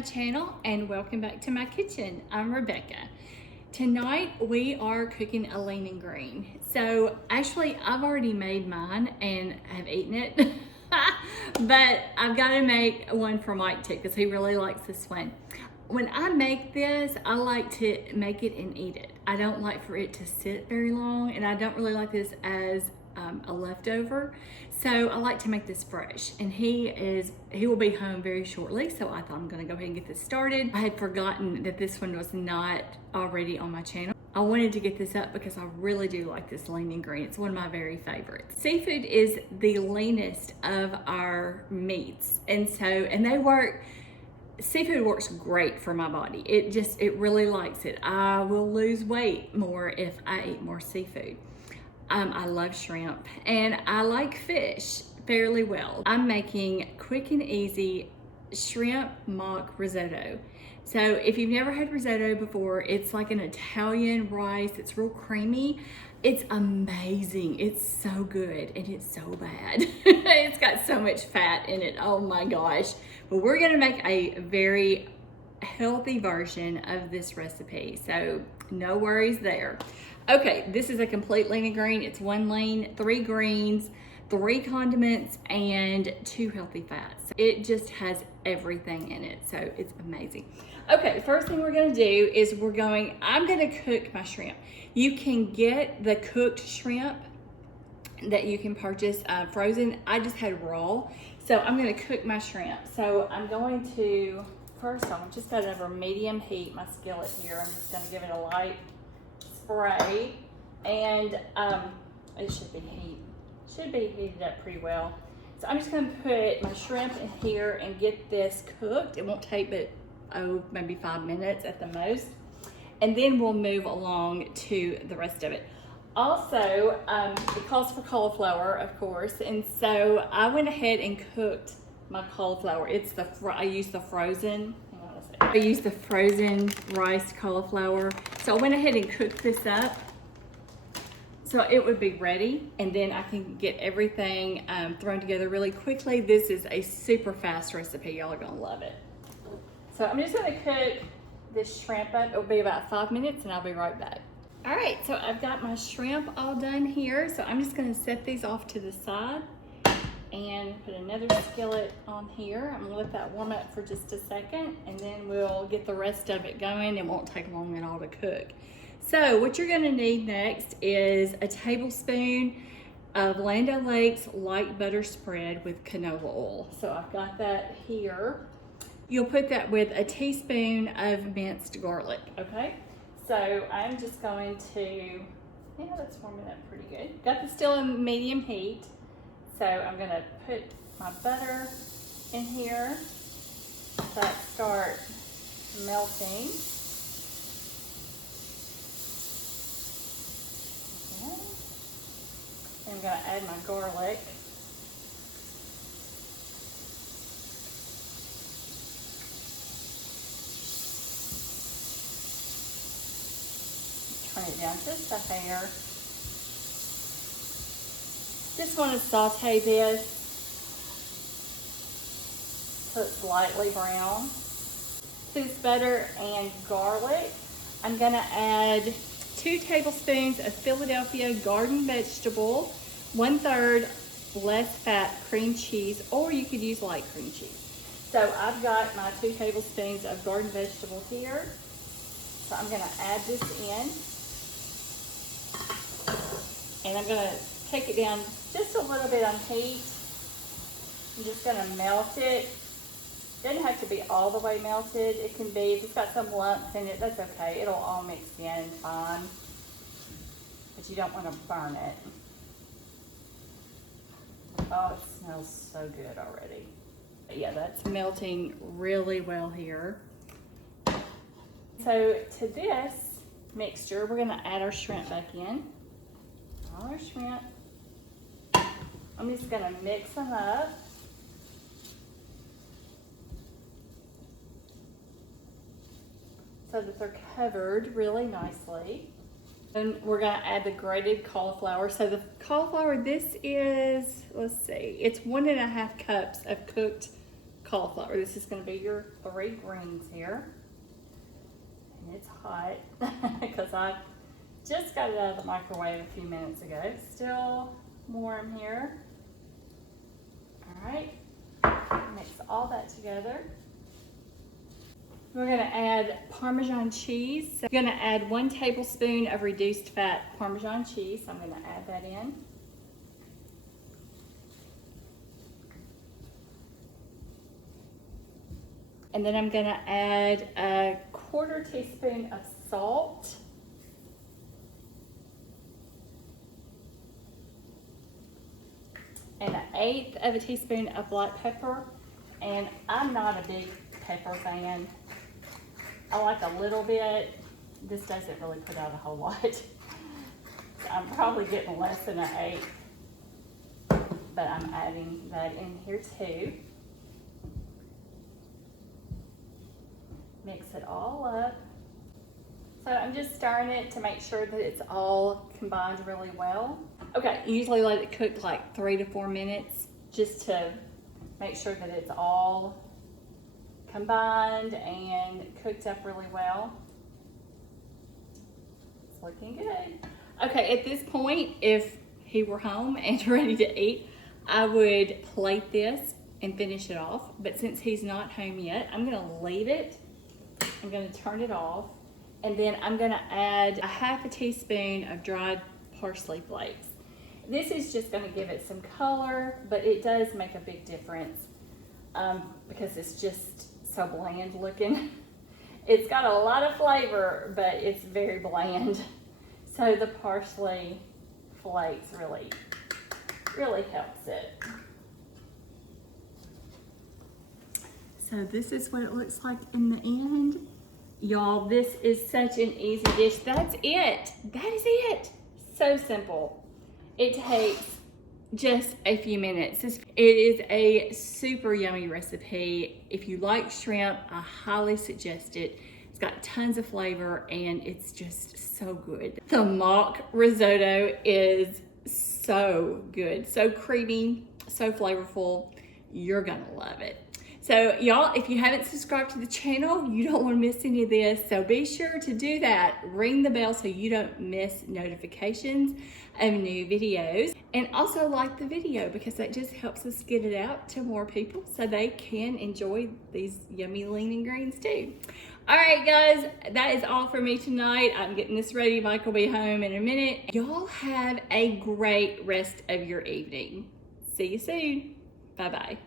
my channel and welcome back to my kitchen. I'm Rebecca. Tonight we are cooking a lean and green. So actually I've already made mine and have eaten it, but I've got to make one for Mike too because he really likes this one. When I make this, I like to make it and eat it. I don't like for it to sit very long, and I don't really like this as a leftover. So I like to make this fresh, and he will be home very shortly. So I thought I'm gonna go ahead and get this started. I had forgotten that this one was not already on my channel. I wanted to get this up because I really do like this lean and green. It's one of my very favorites. Seafood is the leanest of our meats, and seafood works great for my body. It really likes it. I will lose weight more if I eat more seafood. I love shrimp and I like fish fairly well. I'm making quick and easy shrimp mock risotto. So if you've never had risotto before, it's like an Italian rice. It's real creamy. It's amazing. It's so good and it's so bad. It's got so much fat in it. Oh my gosh. But we're gonna make a very healthy version of this recipe. So no worries there. Okay, this is a complete lean and green. It's 1 lean, 3 greens, 3 condiments, and 2 healthy fats. It just has everything in it, so it's amazing. Okay, first thing we're gonna do is I'm gonna cook my shrimp. You can get the cooked shrimp that you can purchase frozen. I just had raw, so I'm gonna cook my shrimp. So I'm going to, first off, I've just got it over medium heat, my skillet here. I'm just gonna give it a light spray, and it should be heated up pretty well. So I'm just gonna put my shrimp in here and get this cooked. It won't take but maybe 5 minutes at the most, and then we'll move along to the rest of it. Also, it calls for cauliflower, of course, and so I went ahead and cooked my cauliflower. I use the frozen rice cauliflower. So I went ahead and cooked this up so it would be ready, and then I can get everything thrown together really quickly. This is a super fast recipe. Y'all are gonna love it. So I'm just gonna cook this shrimp up. It'll be about 5 minutes and I'll be right back. All right, so I've got my shrimp all done here. So I'm just gonna set these off to the side and put another skillet on here. I'm gonna let that warm up for just a second, and then we'll get the rest of it going. It won't take long at all to cook. So what you're gonna need next is a tablespoon of Land O'Lakes light butter spread with canola oil. So I've got that here. You'll put that with a teaspoon of minced garlic, okay? So I'm just going to, yeah, that's warming up pretty good. Got this still in medium heat. So I'm gonna put my butter in here, so that start melting. Okay. I'm gonna add my garlic. Turn it down just a hair. Just want to saute this so it's lightly brown. This butter and garlic. I'm going to add 2 tablespoons of Philadelphia garden vegetable, 1/3 less fat cream cheese, or you could use light cream cheese. So I've got my 2 tablespoons of garden vegetable here. So I'm going to add this in, and I'm going to take it down just a little bit on heat. I'm just gonna melt it. Doesn't have to be all the way melted. It can be, if it's got some lumps in it, that's okay. It'll all mix in fine, but you don't want to burn it. Oh, it smells so good already. But yeah, that's melting really well here. So to this mixture, we're gonna add our shrimp back in. All our shrimp. I'm just gonna mix them up. So that they're covered really nicely. And we're gonna add the grated cauliflower. So the cauliflower, this is, let's see, it's 1.5 cups of cooked cauliflower. This is going to be your 3 greens here. And it's hot because I just got it out of the microwave a few minutes ago. Still warm here. All right, mix all that together. We're going to add Parmesan cheese. So I'm going to add 1 tablespoon of reduced fat Parmesan cheese. So I'm going to add that in. And then I'm going to add a 1/4 teaspoon of salt. And 1/8 of a teaspoon of black pepper. And I'm not a big pepper fan. I like a little bit. This doesn't really put out a whole lot. I'm probably getting less than 1/8, but I'm adding that in here too. Mix it all up. So I'm just stirring it to make sure that it's all combined really well. Okay, usually let it cook like 3 to 4 minutes just to make sure that it's all combined and cooked up really well. It's looking good. Okay, at this point, if he were home and ready to eat, I would plate this and finish it off. But since he's not home yet, I'm gonna leave it. I'm gonna turn it off. And then I'm gonna add a 1/2 teaspoon of dried parsley flakes. This is just gonna give it some color, but it does make a big difference because it's just so bland looking. It's got a lot of flavor, but it's very bland. So the parsley flakes really helps it. So this is what it looks like in the end. Y'all, this is such an easy dish. That's it. That is it. So simple. It takes just a few minutes. It is a super yummy recipe. If you like shrimp, I highly suggest it. It's got tons of flavor and it's just so good. The mock risotto is so good, so creamy, so flavorful. You're gonna love it. So y'all, if you haven't subscribed to the channel, you don't want to miss any of this. So be sure to do that. Ring the bell so you don't miss notifications of new videos. And also like the video because that just helps us get it out to more people so they can enjoy these yummy lean greens too. All right, guys, that is all for me tonight. I'm getting this ready. Mike will be home in a minute. Y'all have a great rest of your evening. See you soon. Bye-bye.